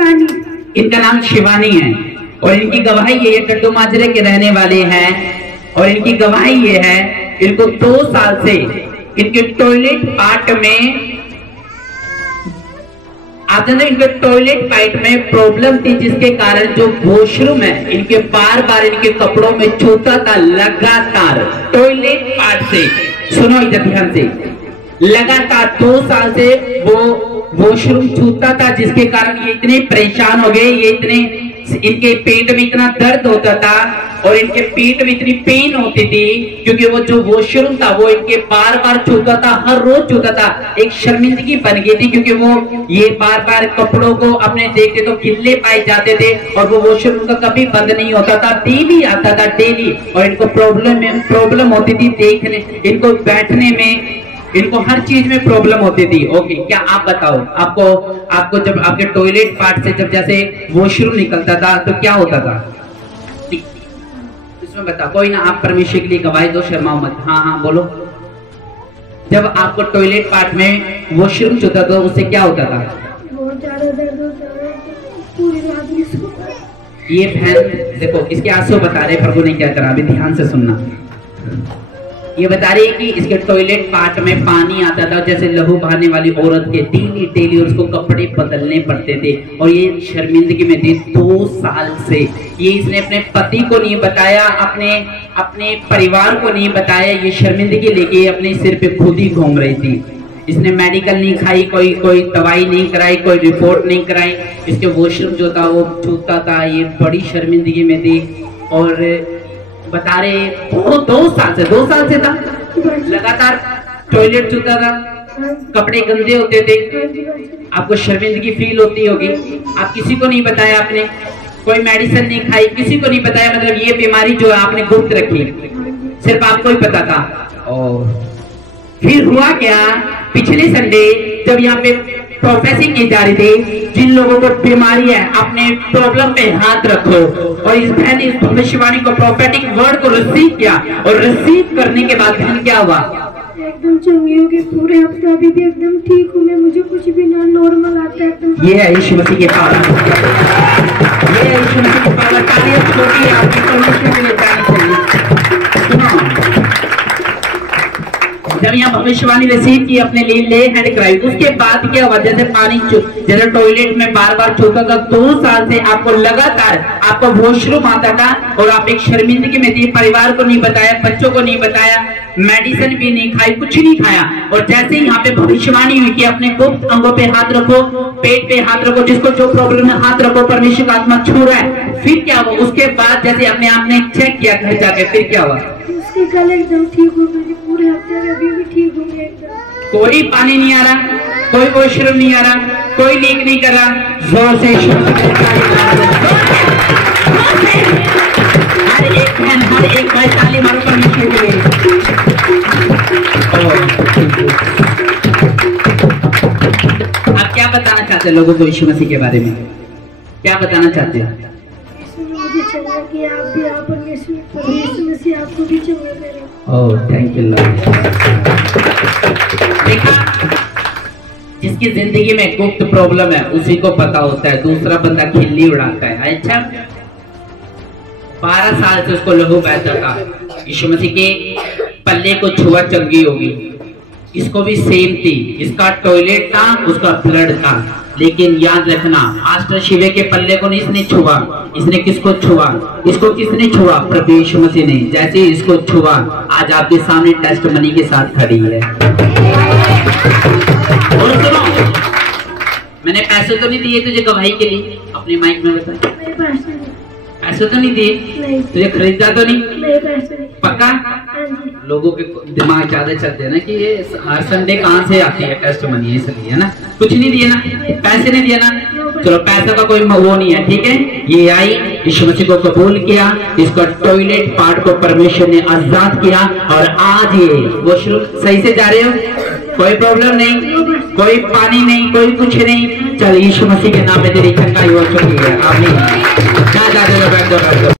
शिवानी। इनका नाम शिवानी है और इनकी गवाही ये टट्टू माजरे के रहने वाले हैं और इनकी गवाही ये है, इनको 2 साल से इनके टॉयलेट पार्ट में इनके टॉयलेट पाइप में प्रॉब्लम थी, जिसके कारण जो वॉशरूम है इनके बार बार इनके कपड़ों में छूता था लगातार टॉयलेट पार्ट से। सुनो इधर ध्यान से, लगातार 2 साल से वो वॉशरूम छूता था, जिसके कारण ये इतने परेशान हो गए, इनके पेट में इतना दर्द होता था और इनके पेट में इतनी पेन होती थी, क्योंकि वो जो वॉशरूम था वो इनके बार बार छूता था, हर रोज छूता था। एक शर्मिंदगी बन गई थी, क्योंकि वो ये बार बार कपड़ों को अपने देखते तो गिल्ले पाए जाते थे और वो वॉशरूम का कभी बंद नहीं होता था, डेली आता था डेली। और इनको प्रॉब्लम होती थी देखने, इनको बैठने में, इनको हर चीज में प्रॉब्लम होती थी। ओके, क्या आप बताओ, आपको जब आपके टॉयलेट पार्ट से जब जैसे वॉशरूम निकलता था तो क्या होता था? इसमें बता, कोई ना, आप परमेश्वर के लिए गवाही दो, शर्माओ मत। हाँ बोलो। जब आपको टॉयलेट पार्ट में वॉशरूम होता था उससे क्या होता था? बहुत ज्यादा दर्द होता है, पूरी रात नहीं सोता। ये बहन देखो, इसके आंसू बता रहे प्रभु ने क्या करा, अभी ध्यान से सुनना। ये बता रही है कि इसके टॉयलेट पार्ट में पानी आता था, जैसे लहू बहाने वाली औरत के डेली और उसको कपड़े बदलने पड़ते थे और ये शर्मिंदगी में थी 2 साल से। ये इसने अपने पति को नहीं बताया, अपने परिवार को नहीं बताया, ये शर्मिंदगी लेके अपने सिर पे खुद ही घूम रही थी। इसने मेडिकल नहीं खाई, कोई दवाई नहीं कराई, कोई रिपोर्ट नहीं कराई, इसके वॉशरूम जो था वो छूता था, ये बड़ी शर्मिंदगी में थी। और बता रहे 2 साल से था, लगातार टॉयलेट छूता था, कपड़े गंदे होते थे, आपको शर्मिंदगी फील होती होगी। आप किसी को नहीं बताया, आपने कोई मेडिसिन नहीं खाई, किसी को नहीं बताया, मतलब ये बीमारी जो है आपने गुप्त रखी, सिर्फ आपको ही पता था। और फिर हुआ क्या, पिछले संडे जब यहाँ पे प्रोफेसिंग की जा रही थी, जिन लोगों को बीमारी है अपने प्रॉब्लम पे हाथ रखो, और इस बहन ने इस भविष्यवाणी को, प्रोफेटिक वर्ड को रिसीव किया और रिसीव करने के बाद बहन क्या हुआ? एकदम चंगी हो गई, पूरे हफ्ते अभी भी एकदम ठीक हूँ मैं, मुझे कुछ भी ना नॉर्मल आता है एकदम। ये है यीशु मसीह के पावर, ये है यीशु मसीह की पावर। तारीफ छोटी है आपकी, परमेश्वर के लिए जानी चाहिए। जब यहाँ भविष्यवाणी रिसीव की, अपने लिए ले हैंड कराई, उसके बाद क्या हुआ? जैसे पानी जैसे टॉयलेट में बार बार छूता था, 2 साल से आपको लगातार आपको वॉशरूम आता था और आप एक शर्मिंदगी में थी, परिवार को नहीं बताया, बच्चों को नहीं बताया, मेडिसिन भी नहीं खाई, कुछ नहीं खाया। और जैसे ही यहाँ पे भविष्यवाणी हुई कि अपने गुप्त अंगों पे हाथ रखो, पेट पे हाथ रखो, जिसको जो प्रॉब्लम है हाथ रखो, परमेश्वर का आत्मा छू रहा है। फिर क्या हुआ? उसके बाद जैसे अपने आपने चेक किया घर जाके, फिर क्या हुआ? उसके गले एकदम ठीक हो गई, पूरे हफ्ते में अभी भी ठीक हो गया एकदम। कोई पानी नहीं आ रहा, कोई वॉशरूम नहीं आ रहा, कोई लीक नहीं कर रहा। जोर से हर एक भाई ताली मारो परमेश्वर के लिए। आप क्या बताना चाहते हैं लोगों को यीशु मसीह के बारे में? क्या बताना चाहते हैं? मुझे चंगा कि आप भी, आप यीशु मसीह आपको भी चंगा करे। Oh thank you Lord. देखा, जिसकी जिंदगी में गुप्त प्रॉब्लम है उसी को पता होता है, दूसरा बंदा खिल्ली उड़ाता है। अच्छा, 12 साल से उसको लहू बहता था, यीशु मसीह के पल्ले को छुआ चंगी होगी। इसको भी सेम थी, इसका टॉयलेट था, उसका ब्लड था। लेकिन याद रखना, मास्टर शिवे के पल्ले को नहीं इसने छुआ, इसने किसको छुआ? इसको किसने छुआ? प्रभु यीशु मसीह ने। जैसे ही इसको छुआ, आज आपके सामने टेस्ट मनी के साथ खड़ी है। और सुनो, मैंने पैसे तो नहीं दिए तुझे गवाही के लिए, अपने माइक में बता। पैसे तो नहीं दिए, तुझे खरीदा तो नहीं? पक्का? लोगों के दिमाग ज्यादा चलते हैं ना कि ये हर संडे कहाँ से आती है टेस्ट मनी, इसलिए ना। कुछ नहीं दिया ना, पैसे नहीं दिया ना, चलो पैसा का कोई वो नहीं है, ठीक है। ये आई, यीशु मसीह को कबूल किया, इसका टॉयलेट पार्ट को परमेश्वर ने आजाद किया और आज ये वॉशरूम सही से जा रहे हो, कोई प्रॉब्लम नहीं, कोई पानी नहीं, कोई कुछ नहीं। चल यीशु मसीह के नाम पे तेरी चंगाई हो चुकी है। आमीन।